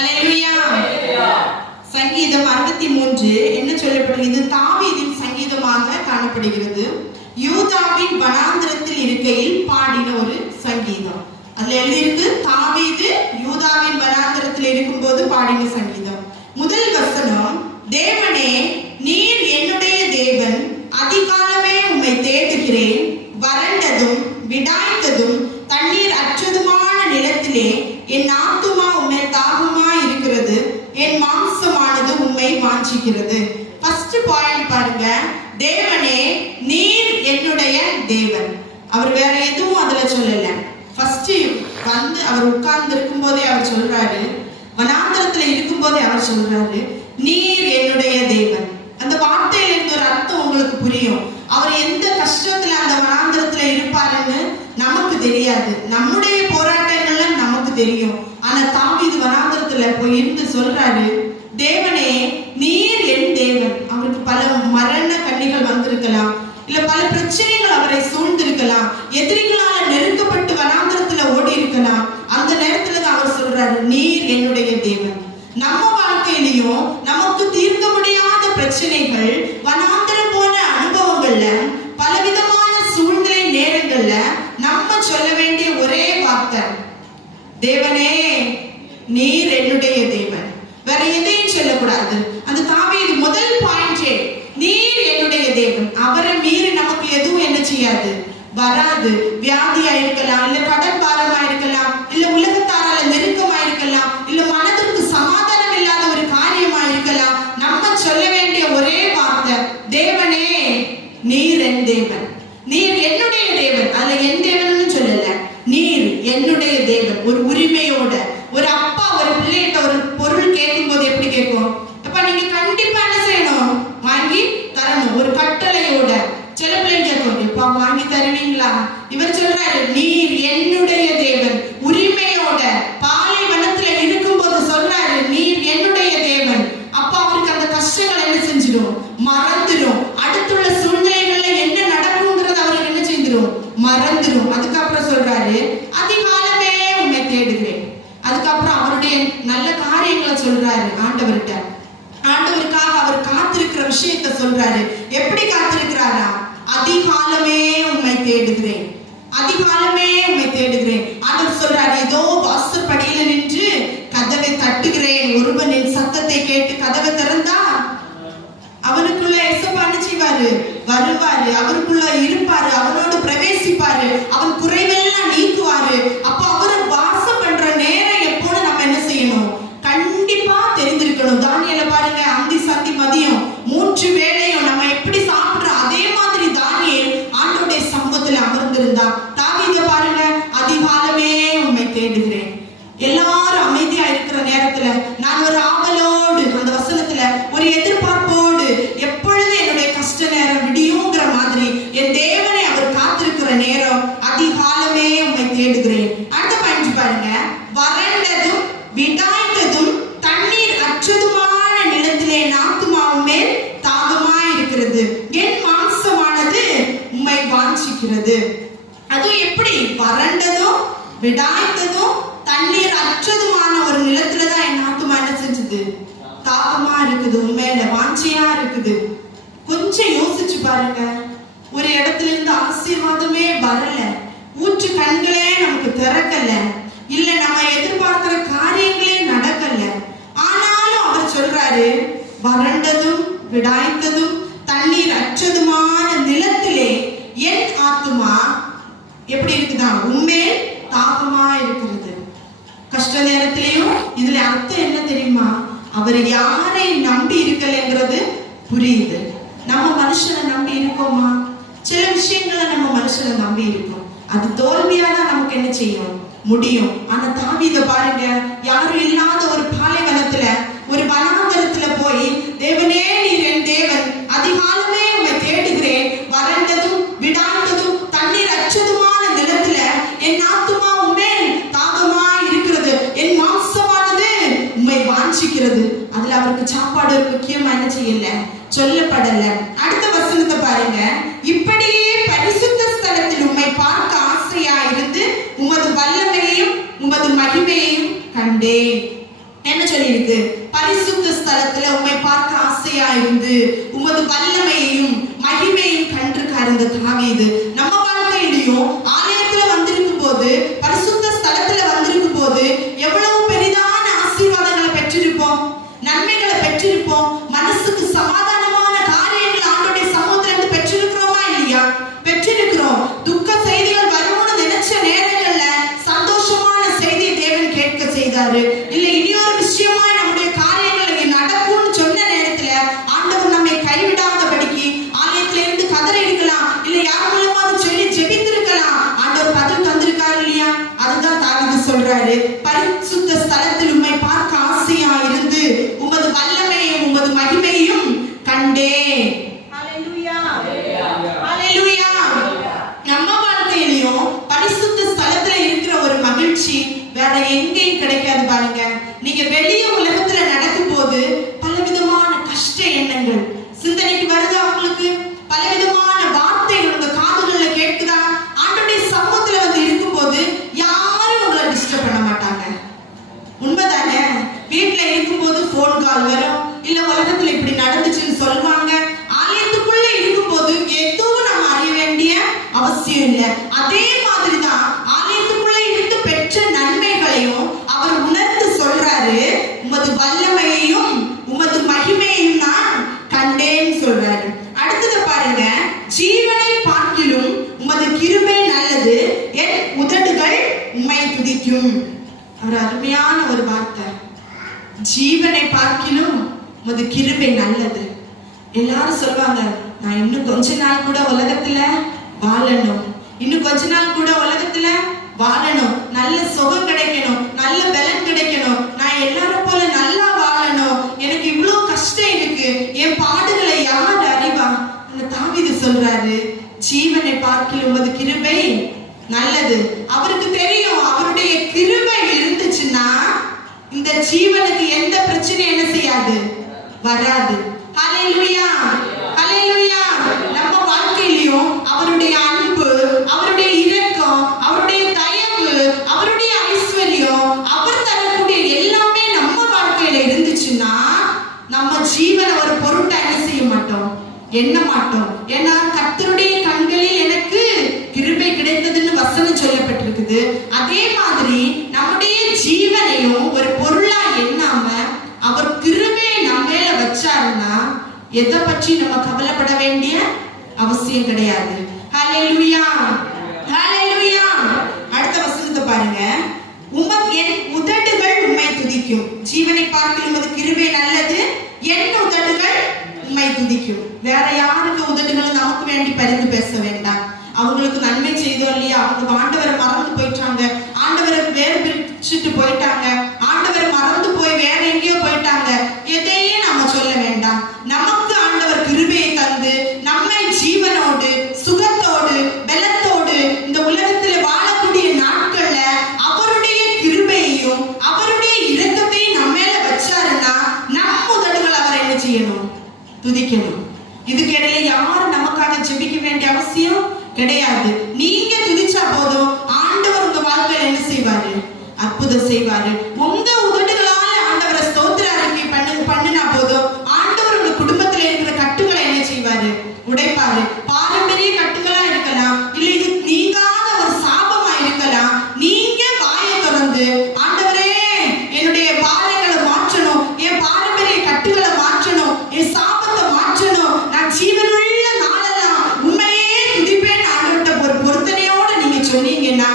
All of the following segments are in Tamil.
ஹல்லேலூயா. சங்கீதம் 63 என்ன சொல்லப்படுகிறது? இது தாவீதின் சங்கீதமாக காணப்படுகிறது. யூதாவின் வனாந்திரத்தில் இருக்கையில் பாடின ஒரு சங்கீதம். அதுல எழுதியிருக்கு தாவீது யூதாவின் வனாந்திரத்தில் இருக்கும்போது பாடின சங்கீதம். முதல் வசனம், தேவனே நீர் என்னுடைய தேவன், அதிகாலமே உம்மை தேடுகிறேன். வறண்டதும் விடாய்த்ததும் தண்ணீர் அற்றதுமான நிலத்திலே என் ஆத்துமா உம்மை தாகமாய் இருக்கிறது, என் மாம்சமானது உம்மை வாஞ்சிக்கிறது. ஃபர்ஸ்ட் பாயிண்ட் பாருங்க, தேவனே நீர் என்னுடைய தேவன். அவர் வேற எதுவும் அதுல சொல்லல. ஃபர்ஸ்ட் வந்து அவர் உட்கார்ந்து இருக்கும் போதே அவர் சொல்றாரு, வனாந்தரத்துல இருக்கும் போதே அவர் சொல்றாரு, நீர் என்னுடைய தேவன். அந்த வார்த்தையில இருந்து ஒரு அர்த்தம் உங்களுக்கு புரியும். அவர் எந்த கஷ்டத்துல அந்த வனாந்தரத்துல இருப்பாருன்னு நமக்கு தெரியாது, நம்முடைய போராட்டங்கள்ல நமக்கு தெரியும். ஆனா தாவீது வனாந்தரத்துல போய் இருந்து சொல்றாரு, தேவனே நீர் என் தேவன். அவருக்கு பல மரண கண்ணிகள் வந்திருக்கலாம், இல்ல பல பிரச்சனைகள் அவரை சூழ்ந்திருக்கலாம், எதிரிகளால் நெருக்கப்பட்டு வனாந்தரத்துல ஓடி இருக்கலாம். அந்த நேரத்துல தான் அவர் சொல்றாரு, நீர் என்னுடைய தேவன். நம்ம வாழ்க்கையிலையும் நமக்கு தீர்க்க முடியாத பிரச்சனைகள், வனாந்தரம் போன அனுபவங்கள்ல, பலவிதமான சூழ்நிலை நேரங்கள்ல நம்ம சொல்ல வேண்டிய ஒரே வார்த்தை, தேவனே நீர் என்னுடைய தேவன். வேற எதையும் சொல்லக்கூடாது. அந்த தாவீது முதல் பாயிண்டே, நீர் என்னுடைய தேவன். அவரை மீறி நமக்கு எதுவும் என்ன செய்யாது, வராது. வியாதியா இருக்கலாம், இல்ல கடன் பாரமா இருக்கலாம், இல்ல உலகத்தாரால நெருக்கமா இருக்கலாம், இல்ல மனதிற்கு சமாதானம் இல்லாத ஒரு காரியமா இருக்கலாம். நம்ம சொல்ல வேண்டிய ஒரே வார்த்தை, தேவனே நீர் என் தேவன், நீர் என்னுடைய தேவன். அதுல என் தேவன் சொல்லல, நீர் என்னுடைய தேவன். ஒரு உரிமையோட, ஒரு அப்பா ஒரு பிள்ளைகிட்ட ஒரு பொருள் கேட்கும் போது எப்படி கேட்கும்? அப்ப நீங்க கண்டிப்பா என்ன செய்யணும், வாங்கி தரணும். ஒரு கட்டளையோட. சில பிள்ளைங்க கேட்கும், இப்ப வாங்கி தருவீங்களா? இவர் சொல்றாரு, நீர் என்னுடைய தேவன். உரிமையோட பாலைவனத்துல இருக்கும் போது சொல்றாரு, நீர் என்னுடைய தேவன். அப்ப அவருக்கு அந்த கஷ்டங்கள் என்ன செஞ்சிடும், மறந்துடும். அடுத்துள்ள சூழ்நிலைகள்ல என்ன நடக்குங்கிறது அவருக்கு என்ன செஞ்சிடும், மறந்துடும். அதுக்கப்புறம் சொல்றாரு, அதிகாலமே உம்மை தேடுகிறேன். அதுக்கப்புறம் அவருடைய நல்ல காரியங்களை சொல்றாரு ஆண்டவர்கிட்ட. ஆண்டவருக்காக அவர் காத்திருக்கிற விஷயத்தை சொல்றாரு. எப்படி காத்திருக்கிறாரா? அதிகாலமே உம்மை தேடுகிறேன், அதிகாலமே உம்மை தேடுகிறேன். ஆண்டவர் சொல்றாரு, இதோ வாசற்படியில நின்று கதவை தட்டுகிறேன். ஒருவன் என் சத்தத்தை கேட்டு கதவை திறந்தா அவனுக்குள்ள ஏசப்பா என்ன செய்வாரு, வருவாரு, அவருக்குள்ள இருப்பாரு, அவனோடு பிரவேசிப்பாரு, அவன் குறைவெல்லாம் நீக்குவாரு. அப்ப அவரு வாசம் பண்ற நேரம் எப்போன்னு நம்ம என்ன செய்யணும், கண்டிப்பா தெரிந்திருக்கணும். தானியேல பாருங்க, அந்தி சந்தி மதியம் 3 வேளையும் நம்ம எப்படி சாப்பிடுறோம், அதே மாதிரி தானியேல் ஆண்டவருடைய சமூகத்துல அமர்ந்திருந்தான். தாவீத பாருங்க, அதிகாலமே உம்மை தேடுகிறேன். எல்லாரும் அமைதியா இருக்கிற நேரத்துல நான் ஒரு ஆவலோடு, அந்த வசனத்துல ஒரு எதிர்பார்ப்போடு, எப்பொழுது என்னுடைய கஷ்ட நேரம் விடியுங்கிற மாதிரி என் தேவனை அவர் காத்திருக்கிற நேரம், அதிகாலமே உம்மை தேடுகிறேன். அடுத்த பாயிண்ட் பாருங்க, வறண்டதும் விடாய்த்ததும் தண்ணீர் அற்றதுமான நிலத்திலே என் ஆத்துமாவும் மேல் தாகமாய் இருக்கிறது, என் மாம்சமானது உம்மை வாஞ்சிக்கிறது. அதுவும் எப்படி, வறண்டதும் விடாய்த்ததும் தண்ணீர் அற்றதுமான ஒரு நிலத்துலதான் என் ஆத்துமா என்ன செஞ்சது, தாகமா இருக்குது, உண்மையில வாஞ்சியா இருக்குது. கொஞ்சம் யோசிச்சு பாருங்க, ஒரு இடத்துல இருந்து ஆசீர்வாதமே வரல, ஊற்று கண்களே நமக்கு திறக்கல, இல்ல நம்ம எதிர்பார்க்கிற காரியங்களே நடக்கல. ஆனாலும் அவர் சொல்றாரு, வறண்டதும் விடாய்த்ததும் தண்ணீர் அற்றதுமான நிலத்திலே என் ஆத்துமா எப்படி இருக்குதா, உண்மை தாகமா இருக்கிறது. கஷ்ட நேரத்திலையும் இதுல அர்த்தம் என்ன தெரியுமா, அவர் யாரை நம்பி இருக்கலங்கிறது புரியுது. நம்ம மனுஷனை நம்பி இருக்கோமா? சில விஷயங்களை நம்ம மனுஷனை நம்பி இருக்கோம், அது தோல்வியாதான் நமக்கு என்ன செய்யும், முடியும். ஆனா தாவீத பாருங்க, யாரும் இல்லாத ஒரு பாலைவனத்துல, ஒரு வனாந்தரத்துல போய், தேவனே நீர் என் தேவன், அதிகாலமே உம்மை தேடுகிறேன், வறண்டதும் விடாய்த்ததும் தண்ணீர் அற்றதுமான நிலத்துல என் ஆத்துமா உம்மே தாகமா இருக்கிறது, என் மாம்சமானது உம்மை வாஞ்சிக்கிறது. அதுல அவருக்கு சாப்பாடு முக்கியமா என்ன செய்யல, சொல்லப்படல. அடுத்த வசனத்தை பாருங்க, இப்படியே பரிசுத்த ஸ்தலத்தில் உம்மை பார்க்க ஆசையா இருந்து உமது வல்லமையையும் உமது மகிமையையும் கண்டேன். என்ன சொல்லி இருக்கு? பரிசுத்த ஸ்தலத்துல உம்மை பார்க்க ஆசையா இருந்து உமது வல்லமையையும் மகிமையும் கண்டிருக்காரு இந்த தாவீது. நம்ம வாழ்க்கையிலையும் ஆலயத்துல வந்திருக்கும் போது, பரிசுத்த ஸ்தலத்துல வந்திருக்கும் போது எவ்வளவு பெரிதான ஆசீர்வாதங்களை பெற்றிருப்போம், நன்மைகளை பெற்றிருப்போம், மனசுக்கு சமாதானமான காரியங்களை ஆண்டோடைய சமூகத்துல இருந்து பெற்றிருக்கிறோமா இல்லையா? பெற்றிருக்கிறோம். துக்க செய்திகள் வரும்னு நினைச்ச நேரங்கள்ல சந்தோஷமான செய்தியை தேவன் கேட்க செய்தாரு. இல்ல இனியொரு விஷயமா நம்முடைய காரியங்கள் நடக்கும்னு சொன்ன நேரத்துல ஆண்டவர் நம்மை கைவிடாதபடிக்கு ஆலயத்துல இருந்து கதறி இருக்கலாம், இல்ல யார் மூலமாவது சொல்லி ஜெபித்திருக்கலாம், ஆண்டவர் பதில் தந்திருக்காரு இல்லையா? அதுதான் தாவீது சொல்றாரு, பரிசுத்த ஸ்தலத்தில் உம்மை பார்க்க ஆசையா இருந்து உமது வல்லமையும் உமது மகிமையும் கண்டேன். ஹல்லேலூயா, ஹல்லேலூயா. நம்ம வாழ்க்கையிலையும் பரிசுத்த ஸ்தலத்துல இருக்கிற ஒரு மகிழ்ச்சி வேற எங்கேயும் கிடைக்காது பாருங்க. நீங்க வெளிய உலகத்துல நடக்கும் போது பலவிதமான கஷ்ட எண்ணங்கள் சிந்தனைக்கு வருது, அவங்களுக்கு பலவிதமான வார்த்தைகள் உங்க காதுகள்ல கேட்குதா? ஆண்டோடைய சமூகத்துல வந்து இருக்கும் போது யாரும் உங்களை டிஸ்டர்ப் பண்ண மாட்டாங்க. உண்மைதானே? வீட்டுல இருக்கும் போது போன் கால் வரும், இல்ல உலகத்துல இப்படி நடந்துச்சுன்னு சொல்லுவாங்க. ஆலயத்துக்குள்ள இருக்கும் போது எதுவும் நம்ம அறிய வேண்டிய அவசியம் இல்லை. அதே மாதிரிதான் ஆலயத்துக்குள்ள இருந்து பெற்ற நன்மைகளையும் அவர் உணர்ந்து சொல்றாரு, உமது வல்லமையையும் உமது மகிமையையும் நான் கண்டேன்னு சொல்றாரு. அடுத்தது பாருங்க, ஜீவனை பார்க்கிலும் உமது கிருபை நல்லது, என் உதடுகள் உம்மை துதிக்கும். ஒரு அருமையான ஒரு வார்த்தை, ஜீவனை பார்க்கிலும் உமது கிருபை நல்லது. எல்லாரும் சொல்லுவாங்க, நான் இன்னும் கொஞ்ச நாள் கூட உலகத்துல வாழணும், இன்னும் கொஞ்ச நாள் கூட உலகத்துல வாழணும், நல்ல சுகம் கிடைக்கணும், நல்ல பலன் கிடைக்கணும், நான் எல்லாரும் போல நல்லா வாழணும், எனக்கு இவ்வளவு கஷ்டம் இருக்கு, என் பாடுகளை யார் அறிவா? அந்த தாவீது சொல்றாரு, ஜீவனை பார்க்கிலும் உமது கிருபை நல்லது. அவருக்கு தெரியும், அவருடைய கிருபை இருந்துச்சுன்னா இந்த ஜீவனுக்கு எந்த பிரச்சனையும் என்ன செய்யாது, வராது. ஹல்லேலூயா, ஹல்லேலூயா. நம்ம வாழ்க்கையிலும் அவருடைய அன்பு, அவருடைய இரக்கம், அவருடைய தயவு, அவருடைய ஐஸ்வர்யம், அவர் தரக்கூடிய எல்லாமே நம்ம வாழ்க்கையில இருந்துச்சுன்னா நம்ம ஜீவனை ஒரு பொருட்டா என்ன செய்ய மாட்டோம், எண்ண மாட்டோம். ஏன்னா கர்த்தருடைய கண்களில் எனக்கு கிருபை கிடைத்ததுன்னு வசனம் சொல்லப்பட்டிருக்குது. அதே மாதிரி நம்முடைய ஜீவனையும் ஒரு பொருளா எண்ணாம அவர் கிருபையை நம்ம மேல வச்சாருன்னா எதை பற்றி நம்ம கவலைப்பட வேண்டிய அவசியம் கிடையாது. ஹல்லேலூயா, ஹல்லேலூயா. அடுத்த வசனத்தை பாருங்க, என் உதடுகள் உம்மை துதிக்கும். ஜீவனை பார்க்கிலும் அது கிருபை நல்லது, என் உதடுகள் உம்மை துதிக்கும். வேற யாருக்கு உதடுகள் நமக்கு வேண்டி பரிந்து பேச வேண்டாம். அவங்களுக்கு நன்மை செய்தோம் இல்லையா, அவங்க ஆண்டவரை மறந்து போயிட்டாங்க, ஆண்டவரை வேறு பிரிச்சுட்டு போயிட்டாங்க, ஆண்டவரை மறந்து போய் வேற எங்கேயோ போயிட்டாங்க, எதையே நம்ம சொல்ல வேண்டாம். நமக்கு ஆண்டவர் கிருபையை தந்து நம்மை ஜீவனோடு சுகத்தோடு பலத்தோடு இந்த உலகத்துல வாழக்கூடிய நாட்கள்ல அவருடைய கிருபையையும் அவருடைய இரக்கத்தையும் நம்ம மேல வச்சாருன்னா நம்ம உதடுகள் அவரை என்ன செய்யணும், துதிக்கணும். இதுக்கிடையில யாரும் நமக்காக ஜெபிக்க வேண்டிய அவசியம் கிடையாது. நீங்க துதிச்சா போதும், ஆண்டவர் உங்க வாழ்க்கையில என்ன செய்வாரு, அற்புதம் செய்வாரு. உங்க உதடுகளால ஆண்டவரை ஸ்தோத்திர அறிக்கை பண்ணினா போதும், ஆண்டவர் உங்க குடும்பத்துல இருக்கிற கட்டுகளை என்ன செய்வாரு, உடைப்பாரு. பாரம்பரிய கட்டுகளா இருக்கலாம், இல்ல இது நீங்காத ஒரு சாபமா இருக்கலாம். நீங்க வாயை திறந்து ஆண்டவரே என்னுடைய பாரங்களை மாற்றணும், என் பாரம்பரிய கட்டுகளை மாற்றணும், என் சாபத்தை மாற்றணும், நான் ஜீவனுள்ள நாளெல்லாம் உண்மையே துதிப்பேன் ஆண்டவர்கிட்ட ஒரு பொருத்தனையோட நீங்க சொன்னீங்கன்னா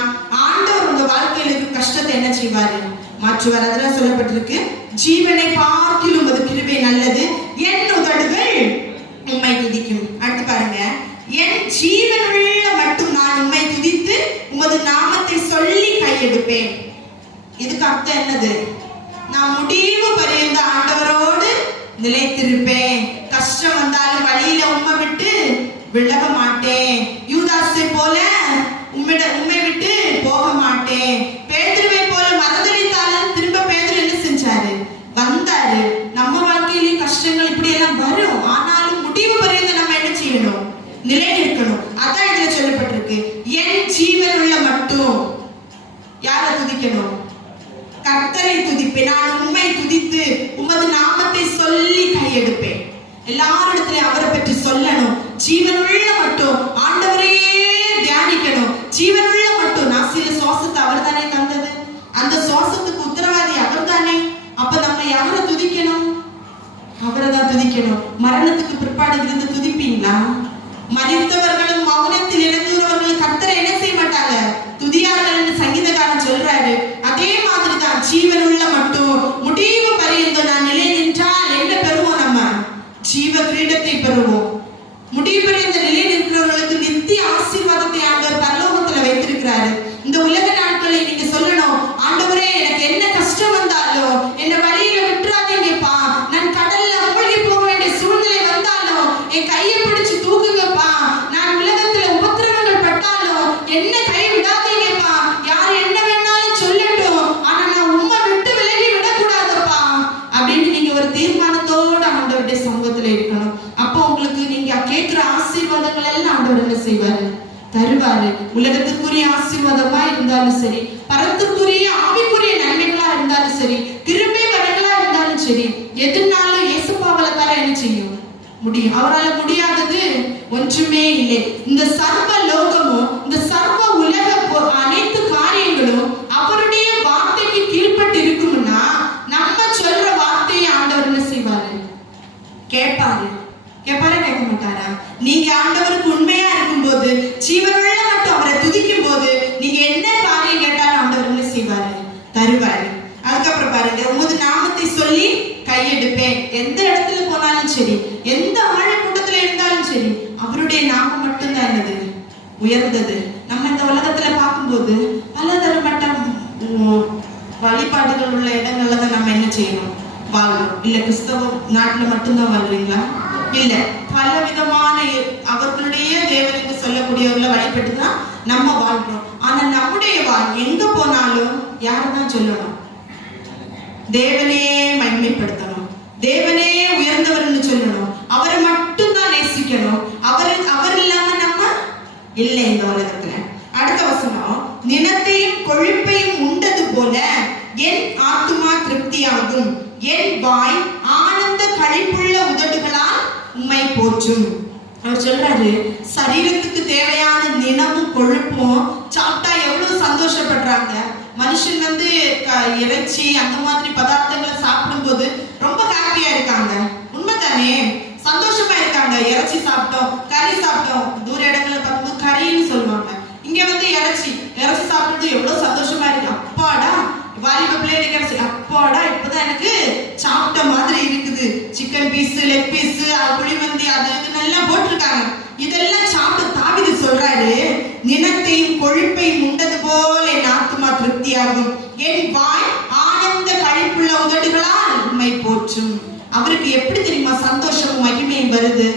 ஆண்டவர் உங்க வாழ்க்கையில இருக்க கஷ்டத்தை என்ன செய்வாரு, மாற்றுவார். அதெல்லாம் சொல்லப்பட்டிருக்கு, ஜீவனை பார்க்கிலும் உமது கிருபை நல்லது, என் உதடுகள் உம்மை துதிக்கும். அடுத்து பாருங்க, என் ஜீவனுள்ள மட்டும் நான் உம்மை துதித்து உமது நாமத்தை சொல்லி கையெடுப்பேன். இதுக்கு அர்த்தம் என்னது, நான் முடிவு பரியந்த ஆண்டவரோடு நிலைத்திருப்பேன், கஷ்டம் வந்தாலும் வழியில உம்மை விட்டு விலக மாட்டேன், யூதாசை போல உம்மை விட்டு போக மாட்டேன். பேதுருவை போல மறுதலித்தாலும் திரும்ப பேதுரு என்ன செஞ்சாரு, வந்தாரு. நம்ம வாழ்க்கையிலேயும் கஷ்டங்கள் இப்படி எல்லாம் வரும், ஆனாலும் முடிவு பரியந்த நம்ம என்ன செய்யணும், நிலை நிற்கணும். அதான் இதுல சொல்லப்பட்டிருக்கு, என் ஜீவன் உள்ள மட்டும் யாரை துதிக்கணும், கர்த்தரை துதிப்பேன், நான் உம்மை எல்லாரிடத்திலும் அவரை பற்றி சொல்லணும். ஜீவனுள்ள மட்டும் ஆண்டவரையே தியானிக்கணும். ஜீவனுள்ள மட்டும் நாசில சுவாசத்தை அவர் தானே தந்தது. அந்த சுவாசத்துக்கு உத்தரவாதி அவர் தானே. அப்ப நம்ம யாரை துதிக்கணும்? அவரை தான் துதிக்கணும். மரணத்துக்கு பிற்பாடு இருந்து துதிப்பீங்களா? மரித்தவர்களும் மௌனத்தில் இறங்குகிறவர்கள் கர்த்தரை என்ன செய்ய மாட்டாங்க, துதியார்கள் சங்கீதக்காரன் சொல்றாரு. அதே மாதிரிதான் ஜீவனுள்ள மட்டும் முடிவு பரியந்தம் நான் நிலை நின்றால் என்ன பெறுவோம்? நம்ம ஜீவ கிரீடத்தை பெறுவோம். முடிவு பரியந்த நிலை நிற்கிறவர்களுக்கு நித்திய ஆசீர்வாதத்தை ஆண்டவர் பரலோகத்துல வைத்திருக்கிறாரு. இந்த உலக நாட்களை நீங்க சொல்லணும், ஆண்டவரே எனக்கு என்ன கஷ்டம் வந்தாலும் என்ன வழியில விட்டுறாதீங்கப்பா. நான் கடல்ல மூழ்கி போக வேண்டிய சூழ்நிலை வந்தாலும் என் கையை பிடிச்சு தூக்குங்கப்பா. நான் உலகத்துல உபத்திரவங்கள் பட்டாலும் என்ன கை விடாதீங்கப்பா. யார் என்ன வேணாலும் சொல்லட்டும், ஆனா நான் உம்மை விட்டு விலகி விடக்கூடாதப்பா அப்படின்னு நீங்க ஒரு தீர்மானத்தோட ஆண்டவருடைய சமூகத்துல இருக்கணும். அப்போ உங்களுக்கு நீங்க கேட்கிற ஆசீர்வாதங்கள் எல்லாம் ஆண்டவர் என்ன செய்வாரு? தருவாரு. உலகத்துக்குரிய ஆசீர்வாதமா இருந்தாலும் சரி, பரத்துக்குரிய ஆவிக்குரிய நன்மைகளா இருந்தாலும் சரி, திரும்பி வரங்களா இருந்தாலும் சரி, எதுனாலும் இயேசுப்பாவல தர என்ன செய்யும் முடியும். அவரால் முடியாதது ஒன்றுமே இல்லை. இந்த சர்வ லோகமும் இந்த சர்வ உலக அனைத்து காரியங்களும் அவருடைய வார்த்தைக்கு கீழ்பட்டு இருக்கும்னா நம்ம சொல்ற வார்த்தையை ஆண்டவர் என்ன செய்வாரு? கேட்பாரு. கேட்பாரா? கேட்க மாட்டாரா? நீங்க ஆண்டவருக்கு உண்மையா இருக்கும்போது, ஜீவனுள்ள மட்டும் அவரை துதிக்கும் போது, நீங்க என்ன காரியம் கேட்டாலும் ஆண்டவர் என்ன செய்வாரு? தருவாரு. அதுக்கப்புறம் பாருங்க, உமது நாமத்தை சொல்லி கையெடுப்பேன். எந்த இடத்துல போனாலும் சரி, எந்த ஆழ கூட்டத்துல இருந்தாலும் சரி, அவருடைய நாமம் மட்டும்தான் என்னது? உயர்ந்தது. நம்ம இந்த உலகத்துல பார்க்கும்போது பலதரப்பட்ட வழிபாடுகள் உள்ள இடங்கள்ல தான் நம்ம என்ன செய்யணும்? வாழ்றோம். இல்ல கிறிஸ்தவ நாட்டுல மட்டும்தான் வாழ்றீங்களா? இல்ல, பல விதமான அவர்களுடைய தேவன் என்று சொல்லக்கூடியவர்களை வழிபட்டுதான் நம்ம வாழ்றோம். ஆனா நம்முடைய எங்க போனாலும் யாருதான் சொல்லணும்? தேவனே மகிமைப்படுத்தணும், தேவனே உயர்ந்தவர்னு சொல்லணும், அவரை மட்டும்தான் நேசிக்கணும். அவர் இல்லாம நம்ம இல்லை இந்த உலகத்துல. அடுத்த வசனம், நிலத்தையும் கொழுப்பையும் உண்டது போல என் ஆத்துமா திருப்தியாகும், என் வாய் ஆனந்த களிப்புள்ள உதடுகளால் உம்மை போற்றும். அவர் சொல்றாரு, சரீரத்துக்கு தேவையான நிலமும் கொழுப்பும் சாப்பிட்டா எவ்வளவு சந்தோஷப்படுறாங்க. மனுஷன் இறைச்சி அந்த மாதிரி பதார்த்தங்களை சாப்பிடும் போது ரொம்ப ஹாப்பியா இருக்காங்க. உண்மைதானே? சந்தோஷமா இருக்காங்க. இறைச்சி சாப்பிட்டோம், கறி சாப்பிட்டோம். தூர இடங்களை பார்க்கும்போது கறின்னு சொல்லுவாங்க. இங்க இறைச்சி சாப்பிடுறது எவ்வளவு சந்தோஷமா இருக்கு. அப்பாடா, வாலிப பிள்ளைங்க கிடைச்சி, அப்பாடா இப்பதான் எனக்கு சாப்பிட்ட மாதிரி இருக்குது. Chicken piece, leg piece, kuzhimandi, அது இதெல்லாம் போட்டிருக்காங்க. இதெல்லாம் சாப்பிட்டு தாவீது சொல்றாரு, நிலத்தையும் கொழுப்பையும் உண்டது போல என் ஆத்துமா திருப்தியாகும், என் வாய் ஆனந்த களிப்புள்ள உதடுகளால் உம்மை போற்றும். அவருக்கு எப்படி தெரியுமா சந்தோஷமும் மகிமையும் வருது?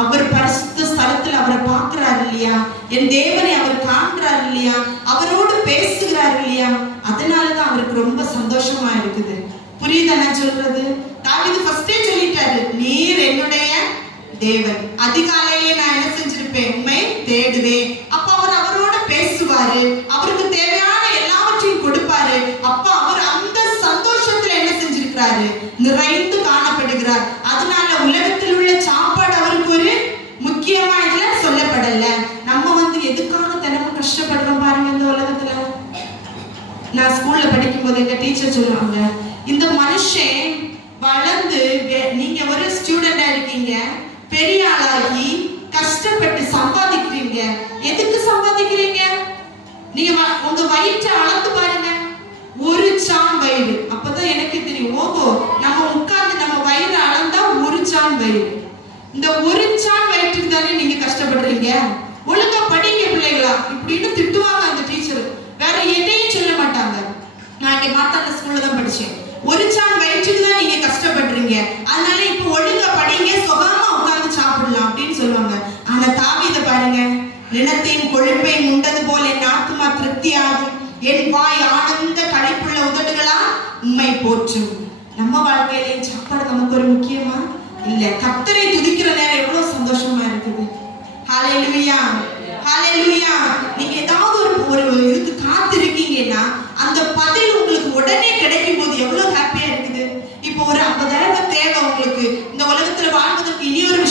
அவர் பரிசுத்த ஸ்தலத்தில் அவரை பார்க்கிறார் இல்லையா? என் தேவனை அவர் காண்கிறார் இல்லையா? அவரோடு பேசுகிறார் இல்லையா? அதனாலதான் அவருக்கு ரொம்ப சந்தோஷமா இருக்குது. புரியுதா நான் சொல்றது? தாவீது ஃபர்ஸ்டே சொல்லிட்டாரு, நீர் என்னுடைய தேவன். அதிகாலையிலே நான் என்ன செஞ்சிருப்பேன்? உண்மை தேடுவேன். அப்ப அவர் அவரோட பேசுவாரு, அவருக்கு தேவையான எல்லாவற்றையும் கொடுப்பாரு. அப்ப அவர் அந்த சந்தோஷத்துல என்ன செஞ்சிருக்கிறாரு? நிறைந்து காணப்படுகிறார். அதனால உலகத்தில் உள்ள சாப்பாடு அவருக்கு ஒரு முக்கியமா இதுல சொல்லப்படல. நம்ம எதுக்காக தினமும் கஷ்டப்படுறோம் பாருங்க இந்த உலகத்துல. நான் ஸ்கூல்ல படிக்கும் போது எங்க டீச்சர் சொல்லுவாங்க, இந்த மனுஷன் வளர்ந்து, நீங்க ஒரு ஸ்டூடெண்டா இருக்கீங்க, பெரிய ஆளாகி கஷ்டப்பட்டு சம்பாதிக்கிறீங்க. எதுக்கு சம்பாதிக்கிறீங்க? நீங்க உங்க வயிற்றை அளந்து பாருங்க, ஒரு சான் வயிறு. அப்பதான் எனக்கு தெரியும், ஓஹோ நம்ம உட்கார்ந்து நம்ம வயிறு அளந்தா ஒரு சான் வயிறு. இந்த ஒரு சான் வயிற்றுக்கு தானே நீங்க கஷ்டப்படுறீங்க. ஒழுங்கா படிங்க பிள்ளைகளா இப்படின்னு திட்டுவாங்க அந்த டீச்சர். வேற எதையும் சொல்ல மாட்டாங்க. நான் இங்க மாத்தாண்ட ஸ்கூல்ல தான் படிச்சேன். ஒரு சான் வயிற்றுக்கு தான் நீங்க கஷ்டப்படுறீங்க, அதனால இப்ப ஒழுங்கா படிங்க, சுகமா உட்கார்ந்து சாப்பிடலாம் அப்படின்னு சொல்லுவாங்க. ஆனா தாவீதை பாருங்க, நிலத்தையும் கொழுப்பையும் உண்டது போல என் ஆத்துமா திருப்தியாகும், என் வாய் ஆனந்த களிப்புள்ள உதடுகளா உம்மை போற்றும். நம்ம வாழ்க்கையிலேயே சாப்பாடு நமக்கு ஒரு முக்கியமா இல்ல. கர்த்தரை துதிக்கிற நேரம் எவ்வளவு சந்தோஷமா இருக்குது. ஹல்லேலூயா, ஹல்லேலூயா. நீங்க ஏதாவது ஒரு இதுக்கு காத்திருக்கீங்கன்னா அந்த பதில் உங்களுக்கு உடனே கிடைக்கும் போது எவ்வளவு ஹாப்பியா இருக்குது. இப்போ ஒரு 50,000 தேவை உங்களுக்கு. இந்த உலகத்துல வாழ்வதற்கு இனி ஒரு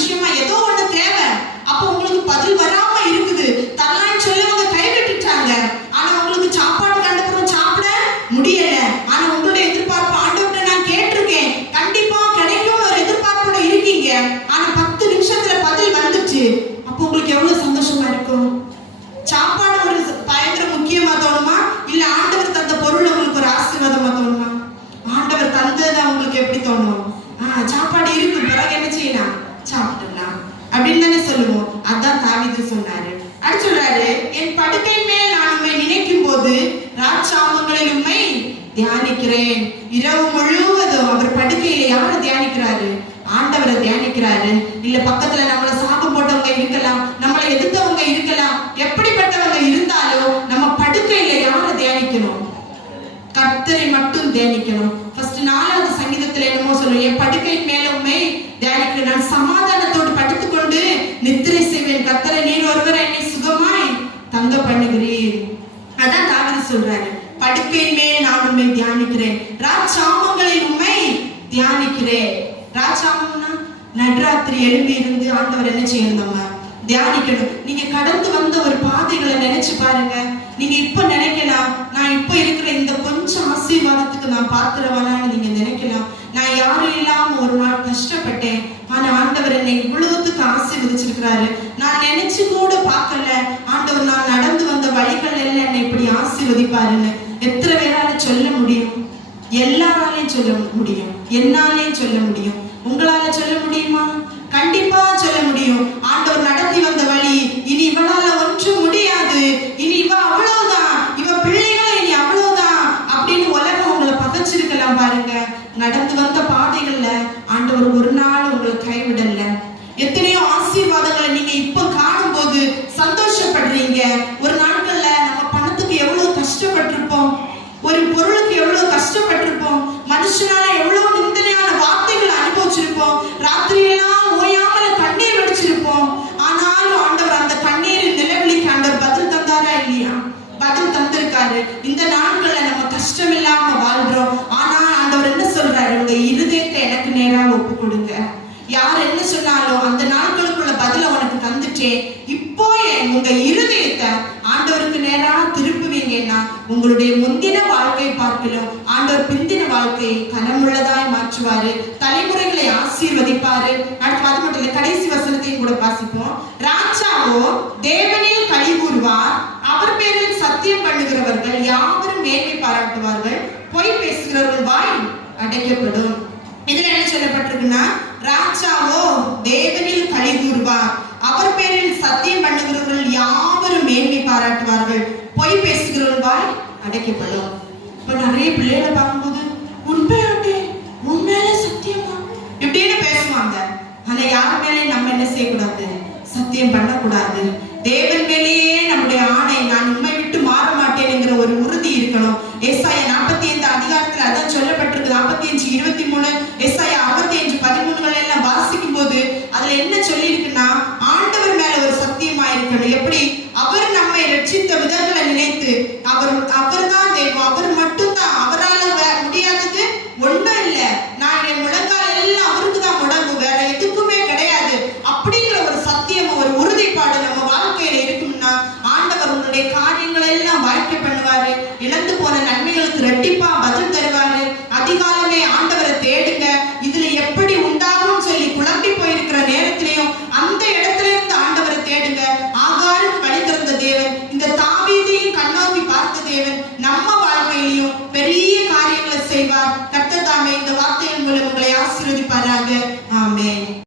தோணும்? சாப்பாடு இருக்கு, பிறகு என்ன செய்யலாம்? சாப்பிடலாம் அப்படின்னு தானே சொல்லுவோம். அதான் தாவீது சொன்னாரு. அடுத்து சொல்றாரு, என் படுக்கை மேல் நான் உம்மை நினைக்கும் போது ராச்சாமங்களில் உம்மை தியானிக்கிறேன். இரவு முழுவதும் அவர் படுக்கையில யாரை தியானிக்கிறாரு? ஆண்டவரை தியானிக்கிறாரு. இல்ல பக்கத்துல நம்மள சாபம் போட்டவங்க இருக்கலாம், நம்மளை எதிர்த்தவங்க இருக்கலாம், எப்படிப்பட்டவங்க இருந்தாலும் நம்ம படுக்கையில யாரை தியானிக்கணும்? கர்த்தரை மட்டும் தியானிக்கணும். ஃபர்ஸ்ட் 4வது சங்கீதத்துல என்னமோ சொல்லுவோம், என் படுக்கை மேல உம்மை தியானிக்கிறேன், நான் சமாதானத்தோடு படுத்துக்கொண்டு நித்திரை செய்வேன், கர்த்தரை நீர் ஒருவர் என்னை சுகமாய் தங்க பண்ணுகிறீர். அதான் தாவீது சொல்றாரு, படுக்கை மேல் நான் உம்மை தியானிக்கிறேன், ராச்சாமங்களில் உம்மை தியானிக்கிறேன். ராச்சாமம்னா நடுராத்திரி எழுப்பி இருந்து ஆண்டவர் என்ன செய்யணும்? தியானிக்கணும். நீங்க கடந்து வந்த ஒரு பாதைகளை நினைச்சு பாருங்க. நீங்க இப்ப நினைக்கலாம், நான் இப்ப இருக்கிற இந்த கொஞ்சம் ஆசீர்வாதத்துக்கு நான் பாத்திரவானான்னு நீங்க நினைக்கலாம். நான் யாரும் இல்லாம ஒரு நாள் கஷ்டப்பட்டேன், ஆனா ஆண்டவர் என்னை இவ்வளவுத்துக்கு ஆசீர்வதிச்சிருக்கிறாரு. நான் நினைச்சு கூட பார்க்கல ஆண்டவர் நான் நடந்து வந்த வழிகள் எல்லாம் என்னை இப்படி ஆசீர்வதிப்பாருன்னு. எத்தனை பேரால சொல்ல முடியும்? எல்லாராலையும் சொல்ல முடியும், என்னாலையும் சொல்ல முடியும். உங்களால சொல்ல முடியுமா? கண்டிப்பா சொல்ல முடியும். ஆண்டவர் நடத்தி வந்த வழி, இனி இவளால ஒன்றும் முடியாது, இனி இவ அவ்வளவுதான், இவ பிள்ளைகள் இனி அவ்வளவுதான் அப்படின்னு உலகம் உங்களை பகைச்சிருக்கலாம். பாருங்க, நடந்து வந்த பாதைகள்ல ஆண்டவர் ஒரு நாள் உங்களை கைவிடல. எத்தனையோ ஆசீர்வாதங்களை நீங்க இப்ப காணும் போது சந்தோஷப்படுறீங்க. ஒரு நாட்கள்ல நம்ம பணத்துக்கு எவ்வளவு கஷ்டப்பட்டிருப்போம், ஒரு பொருளுக்கு எவ்வளவு கஷ்டப்பட்டிருப்போம், மனுஷனால எவ்வளவு நிந்தனையான வார்த்தைகள் அனுபவிச்சிருப்போம், ராத்திரியெல்லாம் ஓயாமல கண்ணீர் வடிச்சிருப்போம். ஆனாலும் ஆண்டவர் அந்த கண்ணீரின் நிலவிலிக்கு ஆண்டவர் பதில் தந்தாரா இல்லையா? பதில் தந்திருக்காரு. இந்த நாட்கள்ல நம்ம கஷ்டம் இல்லாம வாழ்றோம். ஆனா ஆண்டவர் என்ன சொல்றாரு? உங்க இருதயத்தை எனக்கு நேரா ஒப்பு கொடுங்க. யார் என்ன சொன்னாலும் அந்த நாட்களுக்குள்ள பதில உனக்கு தந்துட்டேன். இப்போ உங்க இருதயத்தை ஆண்டவருக்கு நேரா திருப்புவீங்கன்னா உங்களுடைய முந்தின வாழ்க்கை பார்க்கலாம் ஆண்டவர் பிந்தின வாழ்க்கையை கனமுள்ளதாய் மாற்றுவாரு, தலைமுறைகளை ஆசீர்வதிப்பாரு. அடுத்து அது மட்டும் இல்ல, கடைசி வசனத்தையும் கூட வாசிப்போம். ராஜாவோ தேவனில் களி கூறுவார், அவர் பேரில் சத்தியம் பண்ணுகிறவர்கள் யாவரும் மேன்மை பாராட்டுவார்கள், பொய் பேசுகிறவர்கள் வாய் அடைக்கப்படும். இதுல என்ன சொல்லப்பட்டிருக்குன்னா, ராஜாவோ தேவனில் களி கூறுவார், அவர் பேரில் சத்தியம் பண்ணுகிறவர்கள் யாவரும் மேன்மை பாராட்டுவார்கள், பொய் பேசுகிறவர்கள் வாய் அடைக்கப்படும். இப்ப நிறைய பிள்ளைகளை பார்க்கும்போது உண்மையாட்டே உன் மேல சத்தியமா இப்படின்னு பேசுவாங்க. ஆனா யார் மேலேயும் நம்ம என்ன செய்யக்கூடாது? சத்தியம் பண்ணக்கூடாது. தேவன் மேலேயே நம்முடைய ஆணை, நான் உண்மை விட்டு மாற மாட்டேன்ங்கிற ஒரு உறுதி இருக்கணும். ஏசாயா 45 அதிகாரத்துல அதான் சொல்லப்பட்டிருக்கு. 45:23, ஏசாயா